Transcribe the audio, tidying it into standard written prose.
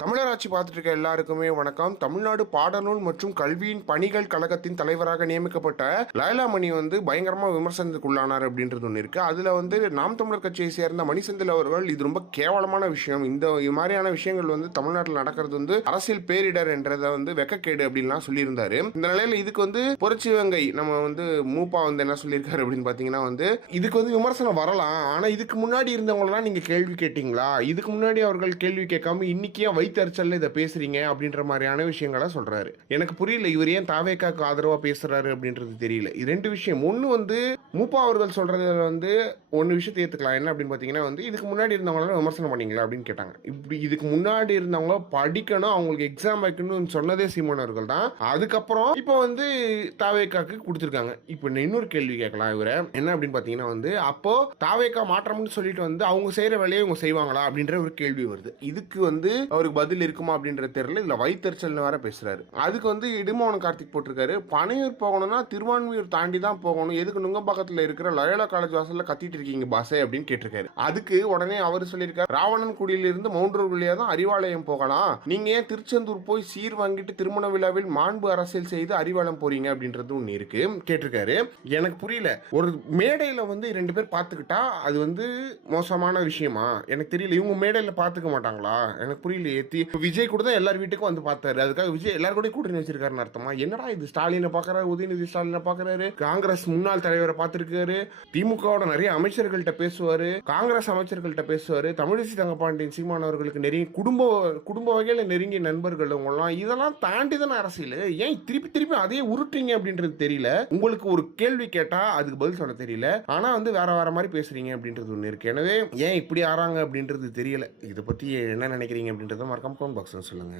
தமிழர் ஆட்சி பார்த்துட்டு இருக்க எல்லாருக்குமே வணக்கம். தமிழ்நாடு பாடநூல் மற்றும் கல்வியின் பணிகள் கழகத்தின் தலைவராக நியமிக்கப்பட்ட லயலாமணி பயங்கரமா விமர்சனத்துக்குள்ளானார் அப்படின்றது ஒன்று இருக்கு. அதுல நாம் தமிழர் கட்சியை சேர்ந்த மணிசெந்தில் அவர்கள் இது ரொம்ப கேவலமான விஷயம், இந்த மாதிரியான விஷயங்கள் தமிழ்நாட்டில் நடக்கிறது அரசியல் பேரிடர் என்றதை வெக்கக்கேடு அப்படின்லாம் சொல்லியிருந்தாரு. இந்த நிலையில இதுக்கு புரட்சிவங்கை நம்ம மூப்பா என்ன சொல்லியிருக்காரு அப்படின்னு பாத்தீங்கன்னா இதுக்கு விமர்சனம் வரலாம். ஆனா இதுக்கு முன்னாடி இருந்தவங்களெல்லாம் நீங்க கேள்வி கேட்டீங்களா? இதுக்கு முன்னாடி அவர்கள் கேள்வி கேட்காம இன்னைக்கே வைத்தறிச்சல்ல இதை பேசுறீங்க அப்படின்ற மாதிரியான விஷயங்களை சொல்றாரு. எனக்கு புரியல, இவர் ஏன் தாவேக்காக்கு ஆதரவா பேசுறாரு அப்படின்றது தெரியல. இது ரெண்டு விஷயம். ஒன்னு மூப்பா அவர்கள் சொல்றது ஒன்னு விஷயத்தை ஏத்துக்கலாம். என்ன அப்படின்னு பாத்தீங்கன்னா இதுக்கு முன்னாடி இருந்தவங்கள விமர்சனம் பண்ணீங்களா அப்படின்னு கேட்டாங்க. இப்படி இதுக்கு முன்னாடி இருந்தவங்க படிக்கணும், அவங்களுக்கு எக்ஸாம் வைக்கணும்னு சொன்னதே சீமான் அவர்கள் தான். அதுக்கப்புறம் இப்போ தாவேக்காக்கு கொடுத்துருக்காங்க. இப்போ இன்னொரு கேள்வி கேட்கலாம் இவரை. என்ன அப்படின்னு பாத்தீங்கன்னா அப்போ தாவேக்கா மாற்றம்னு சொல்லிட்டு அவங்க செய்யற வேலையை இவங்க செய்வாங்களா அப்படின்ற ஒரு கேள்வி வருது. இதுக்கு அவருக்கு பதில் இருக்குமா அப்படின்ற தெரியல. இதுல வைத்தறிச்சல் வேற பேசுறாரு. அதுக்கு இடுமோகன் கார்த்திக் போட்டிருக்காரு, பனையூர் போகணும்னா திருவான்மையூர் தாண்டி தான் போகணும், எதுக்கு நுங்கம்பாக்கத்துல இருக்கிற லயோலா காலேஜ் வாசல்ல கத்திட்டு இருக்கீங்க பாசே அப்படின்னு கேட்டிருக்காரு. அதுக்கு உடனே அவர் சொல்லியிருக்காரு, ராவணன் குடியில இருந்து மவுண்டூர் வழியா தான் அறிவாலயம் போகலாம், நீங்க ஏன் திருச்செந்தூர் போய் சீர் வாங்கிட்டு திருமண விழாவில் மாண்பு அரசியல் செய்து அறிவாலயம் போறீங்க அப்படின்றது ஒண்ணு இருக்கு கேட்டிருக்காரு. எனக்கு புரியல, ஒரு மேடையில ரெண்டு பேர் பார்த்துக்கிட்டா அது மோசமான விஷயமா எனக்கு தெரியல. இவங்க மேடையில பார்த்துக்க மாட்டாங்களா எனக்கு புரியல. விஜய் கூட தான் எல்லார் வீட்டுக்கும் பார்த்தாரு. அதுக்காக விஜய் எல்லாரும் கூட கூட்டணி வச்சிருக்காருன்னு அர்த்தமா? என்னடா இது, ஸ்டாலினை பாக்குறாரு, உதயநிதி ஸ்டாலினை பாக்குறாரு, காங்கிரஸ் முன்னாள் தலைவரை பார்த்திருக்காரு, திமுகவோட நிறைய அமைச்சர்கள்ட்ட பேசுவாரு, காங்கிரஸ் அமைச்சர்கள்ட்ட பேசுவாரு, தமிழிசை தங்கபாண்டியன் சீமான் அவர்களுக்கு நெருங்கி குடும்ப வகையில நெருங்கிய நண்பர்கள் எல்லாம். இதெல்லாம் தாண்டி தானே அரசியல். ஏன் திருப்பி திருப்பி அதே உருட்டுறீங்க அப்படின்றது தெரியல. உங்களுக்கு ஒரு கேள்வி கேட்டா அதுக்கு பதில் சொல்ல தெரியல. ஆனா வேற மாதிரி பேசுறீங்க அப்படின்றது ஒண்ணு இருக்கு. எனவே ஏன் இப்படி ஆறாங்க அப்படின்றது தெரியல. இதை பத்தி என்ன நினைக்கிறீங்க அப்படின்றத மறக்காம கமெண்ட் பாக்ஸ்ல சொல்லுங்க.